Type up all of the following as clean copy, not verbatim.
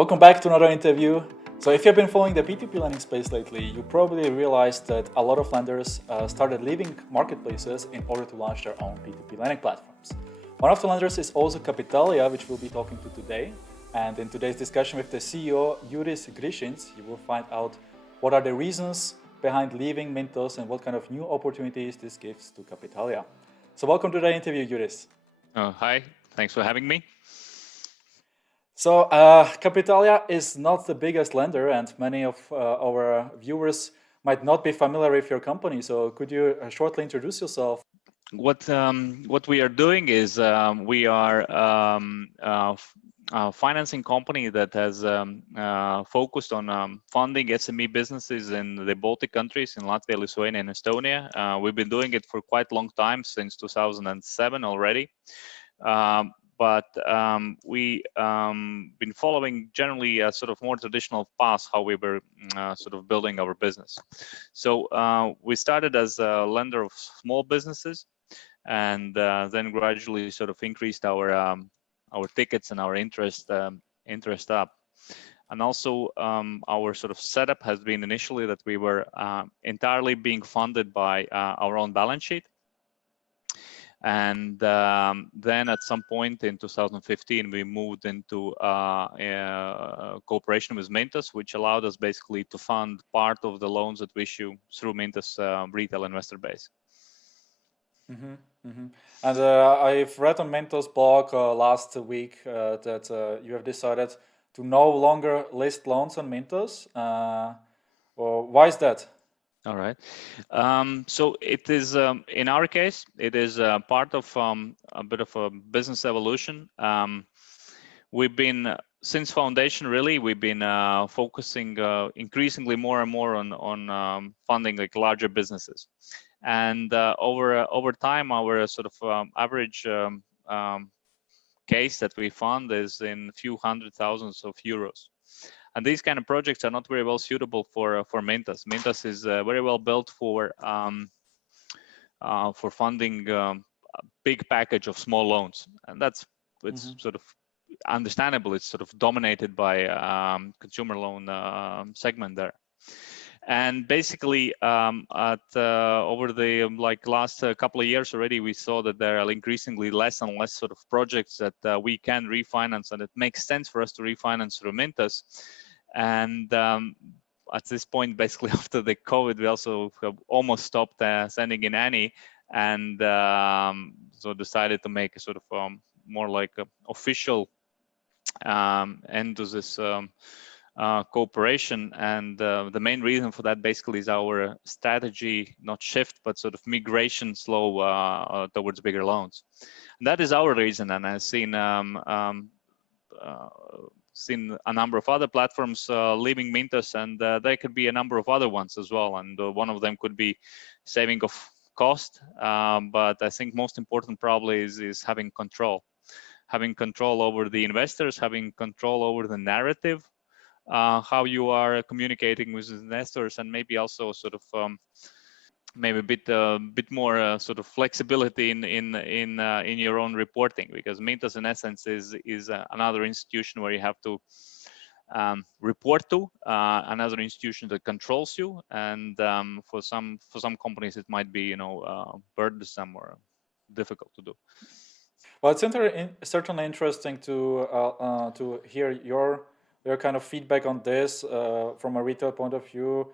Welcome back to another interview. So if you've been following the P2P lending space lately, you probably realized that a lot of lenders started leaving marketplaces in order to launch their own P2P lending platforms. One of the lenders is also Capitalia, which we'll be talking to today. And in today's discussion with the CEO, Juris Grisins, you will find out what are the reasons behind leaving Mintos and what kind of new opportunities this gives to Capitalia. So welcome to the interview, Juris. Hi, thanks for having me. So Capitalia is not the biggest lender, and many of our viewers might not be familiar with your company. So could you shortly introduce yourself? What we are doing is we are a financing company that has focused on funding SME businesses in the Baltic countries, in Latvia, Lithuania, and Estonia. We've been doing it for quite a long time, since 2007 already. But we been following generally a sort of more traditional path how we were sort of building our business. So we started as a lender of small businesses, and then gradually sort of increased our tickets and our interest up. And also our sort of setup has been initially that we were entirely being funded by our own balance sheet. And then at some point in 2015, we moved into cooperation with Mintos, which allowed us basically to fund part of the loans that we issue through Mintos retail investor base. Mm-hmm, mm-hmm. And I've read on Mentos blog last week that you have decided to no longer list loans on Mentos. Or why is that? All right. So it is, in our case, it is part of a bit of a business evolution. We've been, since foundation, really, we've been focusing increasingly more and more on funding like larger businesses. And over time, our sort of average case that we fund is in a few hundred thousands of euros. And these kind of projects are not very well suitable for Mintos. Mintos is very well built for funding a big package of small loans, and it's sort of understandable. It's sort of dominated by consumer loan segment there. And basically, over the last couple of years already, we saw that there are increasingly less and less sort of projects that we can refinance, and it makes sense for us to refinance through Mintos. And at this point, basically after the COVID, we also have almost stopped sending in any, and so decided to make a sort of more like a official end to this cooperation. And the main reason for that basically is our strategy, not shift, but sort of migration slow towards bigger loans. And that is our reason. And I've seen a number of other platforms leaving Mintos, and there could be a number of other ones as well. And one of them could be saving of cost, but I think most important probably is having control over the investors, having control over the narrative, how you are communicating with investors, and maybe also sort of maybe a bit more sort of flexibility in your own reporting, because Mintos in essence is another institution where you have to report to another institution that controls you, and for some companies it might be burdensome or difficult to do. Well, it's certainly interesting to hear your kind of feedback on this from a retail point of view.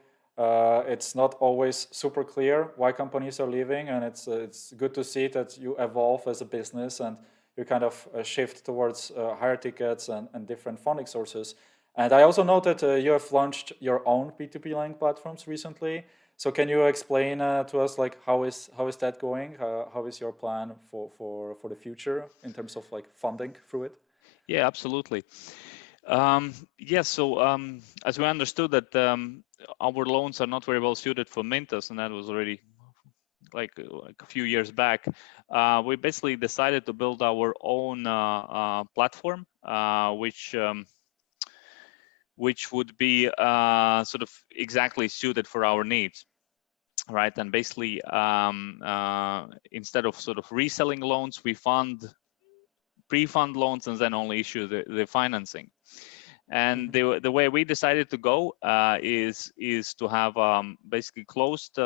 It's not always super clear why companies are leaving, and it's good to see that you evolve as a business and you kind of shift towards higher tickets and different funding sources. And I also know that you have launched your own P2P lending platforms recently. So can you explain to us like how is that going? How is your plan for the future in terms of like funding through it? Yeah, absolutely. So as we understood that our loans are not very well suited for Mintos, and that was already like a few years back, we basically decided to build our own platform, which would be sort of exactly suited for our needs. Right, and basically instead of sort of reselling loans, we pre-fund loans and then only issue the financing. And the way we decided to go is to have basically closed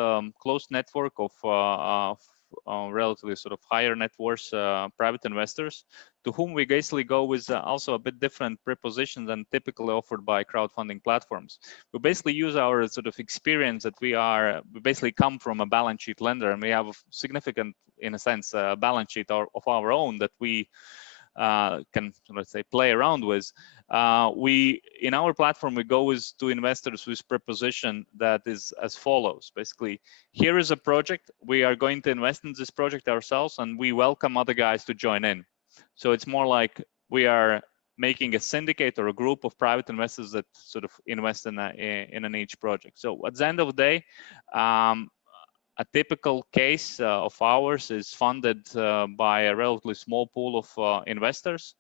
network of relatively sort of higher net worth private investors, to whom we basically go with also a bit different propositions than typically offered by crowdfunding platforms. We basically use our sort of experience that we basically come from a balance sheet lender, and we have a significant, in a sense, balance sheet of our own that we can, let's say, play around with. We in our platform, we go with to investors with proposition that is as follows. Basically, here is a project, we are going to invest in this project ourselves, and we welcome other guys to join in. So it's more like we are making a syndicate or a group of private investors that sort of invest in an each project. So at the end of the day, a typical case of ours is funded by a relatively small pool of investors.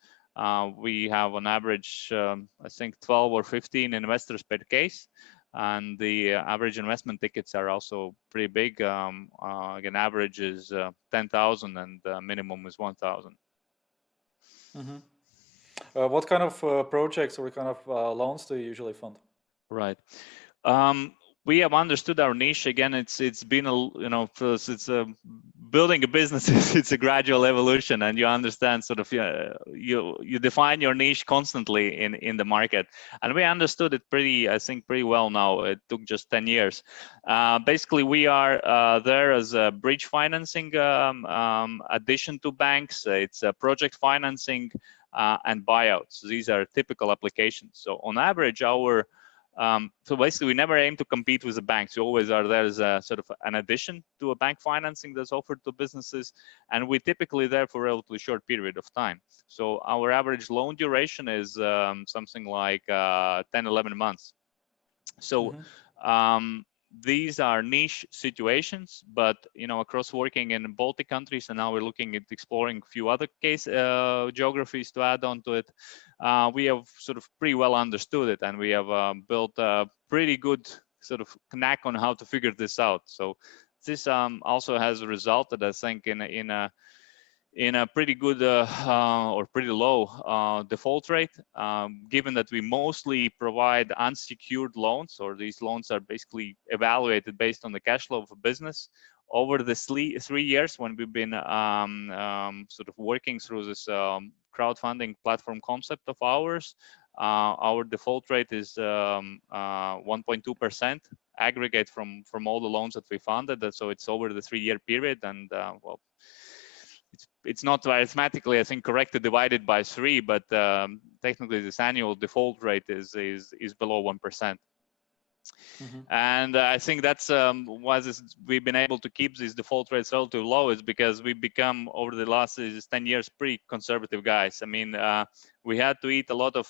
We have on average, I think, 12 or 15 investors per case, and the average investment tickets are also pretty big. Again, average is 10,000 and minimum is 1,000. What kind of projects or what kind of loans do you usually fund? Right. We have understood our niche. Again, it's been for us, it's a building a business. It's a gradual evolution, and you understand sort of you define your niche constantly in the market, and we understood it I think pretty well now. It took just 10 years. Basically, we are there as a bridge financing addition to banks. It's a project financing and buyouts. These are typical applications. So on average, so basically, we never aim to compete with the banks. We always are there as a sort of an addition to a bank financing that's offered to businesses, and we typically there for a relatively short period of time. So our average loan duration is something like 10, 11 months. So these are niche situations, but across working in Baltic countries, and now we're looking at exploring a few other geographies to add on to it. We have sort of pretty well understood it, and we have built a pretty good sort of knack on how to figure this out. So this also has resulted, I think, in a pretty good or pretty low default rate, given that we mostly provide unsecured loans, or these loans are basically evaluated based on the cash flow of a business. Over the 3 years when we've been sort of working through this crowdfunding platform concept of ours, our default rate is 1.2% aggregate from all the loans that we funded. So it's over the 3-year period, and well, it's not arithmetically, I think, correct to divide it by 3, but technically this annual default rate is below 1%. And I think that's why we've been able to keep these default rates relatively low, is because we've become, over the last 10 years, pretty conservative guys. I mean, we had to eat a lot of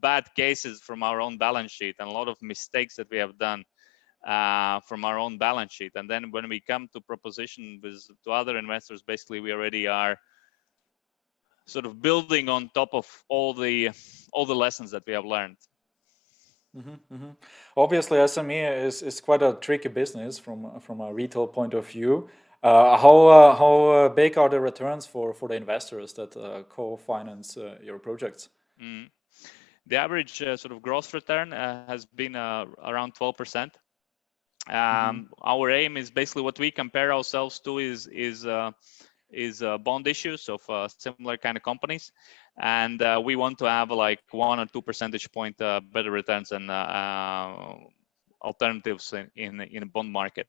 bad cases from our own balance sheet, and a lot of mistakes that we have done from our own balance sheet. And then when we come to proposition to other investors, basically we already are sort of building on top of all the lessons that we have learned. Obviously, SME is quite a tricky business from a retail point of view. How big are the returns for the investors that co-finance your projects? The average sort of gross return has been around 12%. Our aim is basically, what we compare ourselves to is bond issues of similar kind of companies, and we want to have like 1 or 2 percentage point better returns than alternatives in a bond market.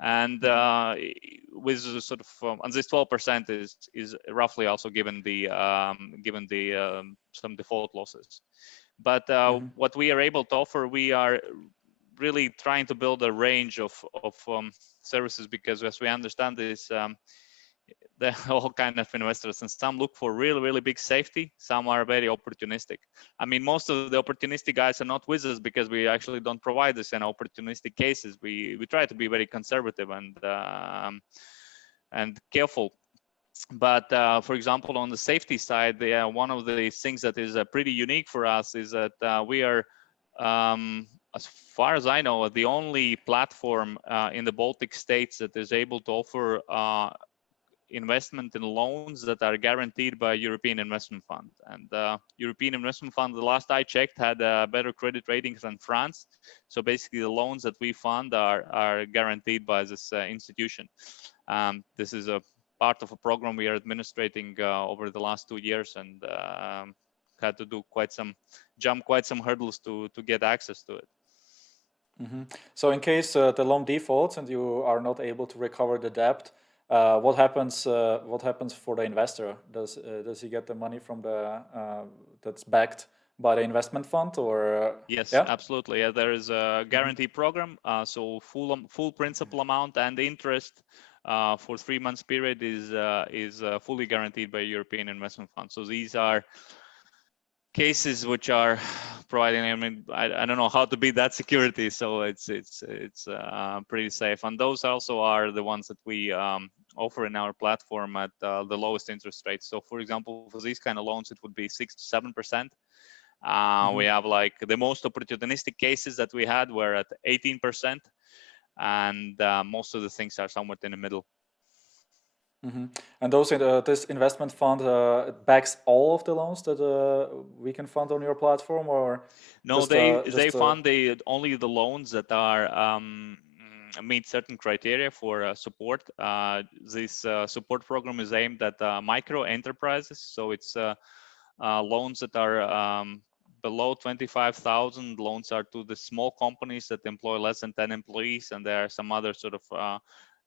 And with sort of and this 12% is roughly also given the some default losses. But what we are able to offer, we are really trying to build a range of services, because as we understand this, there are all kind of investors, and some look for really big safety, some are very opportunistic. I mean, most of the opportunistic guys are not with us because we actually don't provide this in opportunistic cases. We try to be very conservative and careful. But for example, on the safety side, one of the things that is pretty unique for us is that we are, as far as I know, the only platform in the Baltic states that is able to offer investment in loans that are guaranteed by European Investment Fund. And European Investment Fund, the last I checked, had better credit ratings than France. So basically, the loans that we fund are guaranteed by this institution. This is a part of a program we are administrating over the last 2 years, and had to do jump quite some hurdles to get access to it. So in case the loan defaults and you are not able to recover the debt, what happens? What happens for the investor? Does he get the money from the that's backed by the investment fund, or Yes, yeah? absolutely. Yeah, there is a guarantee program. So full principal amount and interest for 3 months period is fully guaranteed by European Investment Fund. So these are cases which are providing. I mean, I don't know how to beat that security. So it's pretty safe. And those also are the ones that we offer in our platform at the lowest interest rates. So for example, for these kind of loans, it would be 6 to 7%. We have like the most opportunistic cases that we had were at 18%, and most of the things are somewhat in the middle. And this investment fund backs all of the loans that we can fund on your platform, or No, just they fund only the loans that are meet certain criteria for support. This support program is aimed at micro enterprises, so it's loans that are below 25,000. Loans are to the small companies that employ less than 10 employees, and there are some other sort of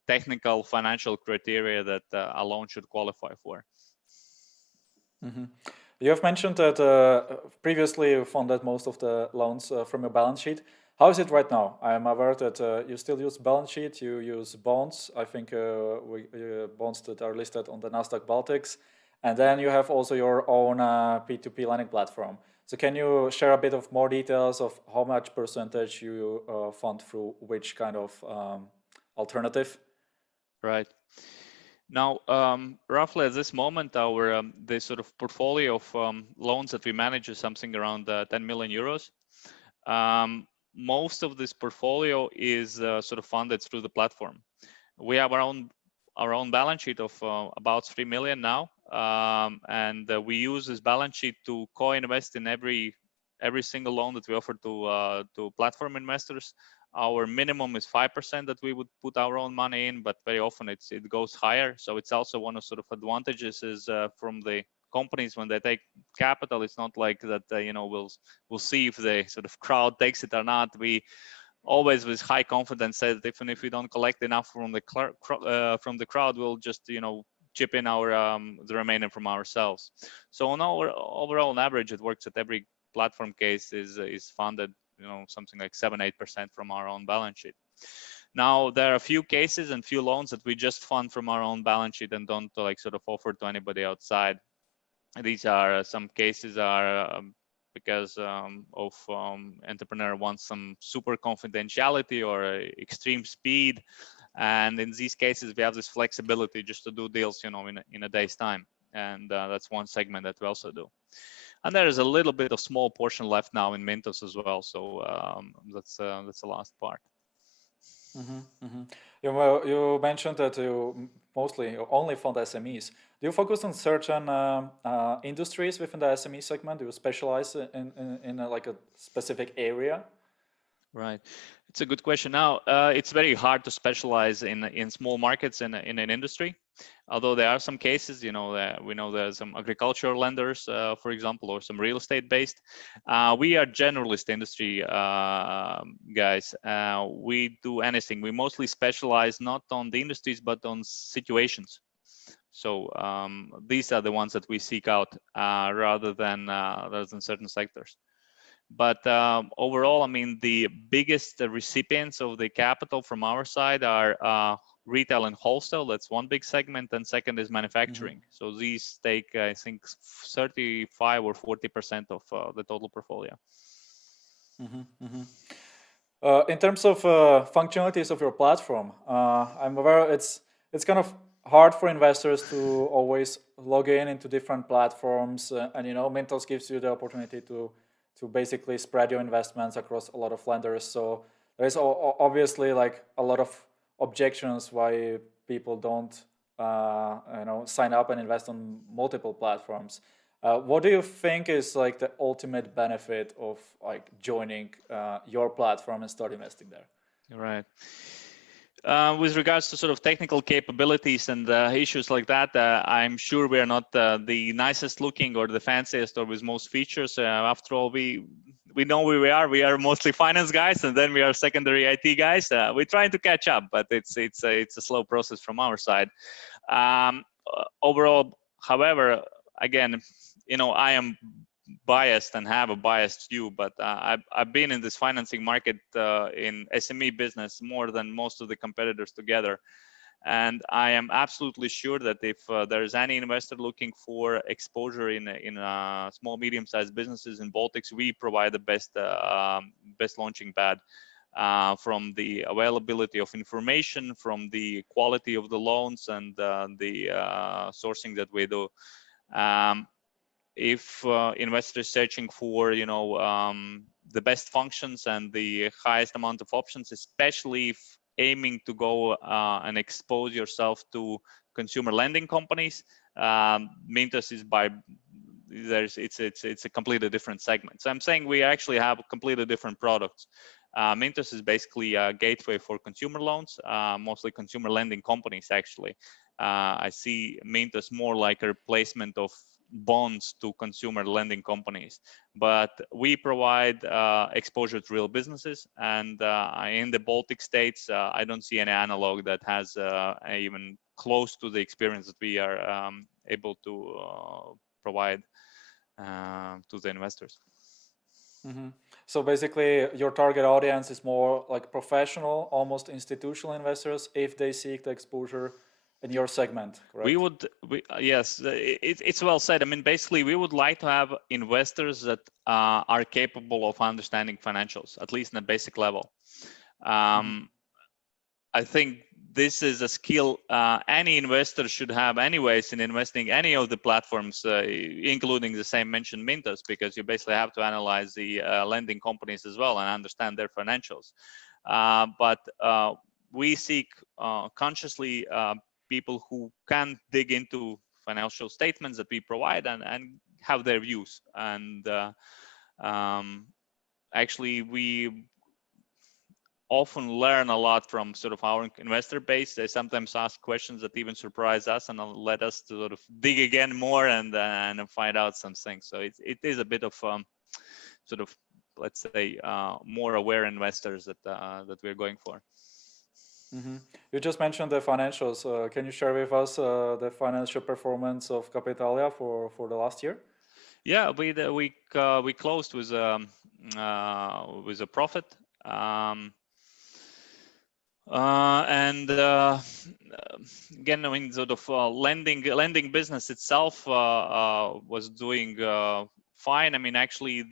technical financial criteria that a loan should qualify for. You have mentioned that previously you funded most of the loans from your balance sheet. How is it right now? I am aware that you still use balance sheet. You use bonds. I think bonds that are listed on the Nasdaq Baltics, and then you have also your own P2P lending platform. So can you share a bit of more details of how much percentage you fund through which kind of alternative? Right. Now, roughly at this moment, our the sort of portfolio of loans that we manage is something around 10 million euros. Most of this portfolio is sort of funded through the platform. We have our own balance sheet of about 3 million now, and we use this balance sheet to co-invest in every single loan that we offer to platform investors. Our minimum is 5% that we would put our own money in, but very often it goes higher. So it's also one of sort of advantages is from the companies when they take capital. It's not like that we'll see if the sort of crowd takes it or not. We always with high confidence say that even if we don't collect enough from the crowd, we'll just chip in our the remaining from ourselves. So on our overall on average, it works at every platform case is funded something like 7-8% from our own balance sheet. Now there are a few cases and few loans that we just fund from our own balance sheet and don't like sort of offer to anybody outside. These are some cases are because of entrepreneur wants some super confidentiality or extreme speed, and in these cases we have this flexibility just to do deals in a day's time, and that's one segment that we also do. And there is a little bit of small portion left now in Mintos as well, so that's the last part. You mentioned that you only fund SMEs. Do you focus on certain industries within the SME segment? Do you specialize in like a specific area? Right. It's a good question. Now, it's very hard to specialize in small markets in an industry. Although there are some cases, we know there's some agricultural lenders, for example, or some real estate based. We are generalist industry guys. We do anything. We mostly specialize not on the industries, but on situations. So these are the ones that we seek out rather than certain sectors. But overall, I mean, the biggest recipients of the capital from our side are retail and wholesale. That's one big segment, and second is manufacturing. So these take, I think, 35 or 40% of the total portfolio. In terms of functionalities of your platform, I'm aware it's kind of hard for investors to always log into different platforms, and Mintos gives you the opportunity to basically spread your investments across a lot of lenders. So there is obviously like a lot of objections why people don't sign up and invest on multiple platforms. What do you think is like the ultimate benefit of like joining your platform and start investing there? Right. With regards to sort of technical capabilities and issues like that, I'm sure we are not the nicest looking or the fanciest or with most features. After all, we know where we are. We are mostly finance guys, and then we are secondary IT guys. We're trying to catch up, but it's a slow process from our side. Overall, however, again, I am biased and have a biased view, but I've been in this financing market in SME business more than most of the competitors together. And I am absolutely sure that if there's any investor looking for exposure in small, medium-sized businesses in Baltics, we provide the best launching pad. From the availability of information, from the quality of the loans, and the sourcing that we do. If investor is searching for the best functions and the highest amount of options, especially if aiming to go and expose yourself to consumer lending companies, Mintos is it's a completely different segment. So I'm saying we actually have completely different products. Mintos is basically a gateway for consumer loans, mostly consumer lending companies actually. I see Mintos more like a replacement of bonds to consumer lending companies, but we provide exposure to real businesses, and in the Baltic states I don't see any analog that has even close to the experience that we are able to provide to the investors. Mm-hmm. So basically your target audience is more like professional, almost institutional investors if they seek the exposure in your segment, correct? Yes, it's well said. I mean, basically, we would like to have investors that are capable of understanding financials, at least in a basic level. I think this is a skill any investor should have anyways in investing any of the platforms, including the same mentioned Mintos, because you basically have to analyze the lending companies as well and understand their financials. But we seek consciously people who can dig into financial statements that we provide and have their views. And actually, we often learn a lot from sort of our investor base. They sometimes ask questions that even surprise us and let us to sort of dig again more and find out some things. So it is a bit of sort of, let's say, more aware investors that we're going for. Mm-hmm. You just mentioned the financials. Can you share with us the financial performance of Capitalia for the last year? Yeah, we closed with a profit. And again, I mean, sort of lending business itself was doing fine. I mean, actually,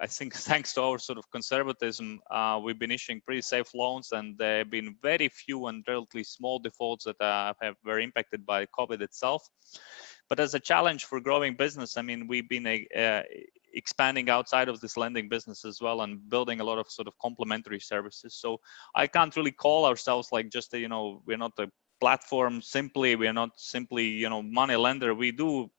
I think thanks to our sort of conservatism, we've been issuing pretty safe loans, and there have been very few and relatively small defaults that were impacted by COVID itself. But as a challenge for growing business, I mean, we've been expanding outside of this lending business as well and building a lot of sort of complementary services. So I can't really call ourselves like just we're not a platform simply, we're not simply money lender. We do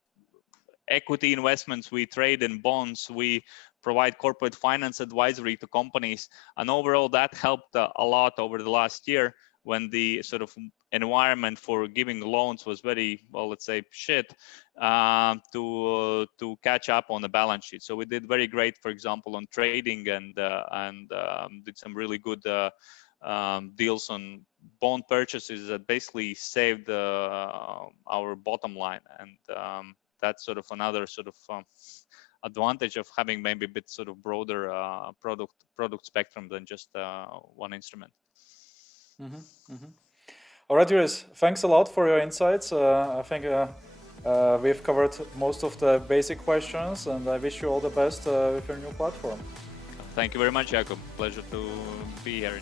equity investments, we trade in bonds, we provide corporate finance advisory to companies, and overall that helped a lot over the last year when the sort of environment for giving loans was very, well, let's say, shit, to catch up on the balance sheet. So we did very great, for example, on trading and did some really good deals on bond purchases that basically saved our bottom line. And that's sort of another sort of advantage of having maybe a bit sort of broader product spectrum than just one instrument. Mm-hmm, mm-hmm. All right, Juris, thanks a lot for your insights. I think we've covered most of the basic questions, and I wish you all the best with your new platform. Thank you very much, Jakub. Pleasure to be here.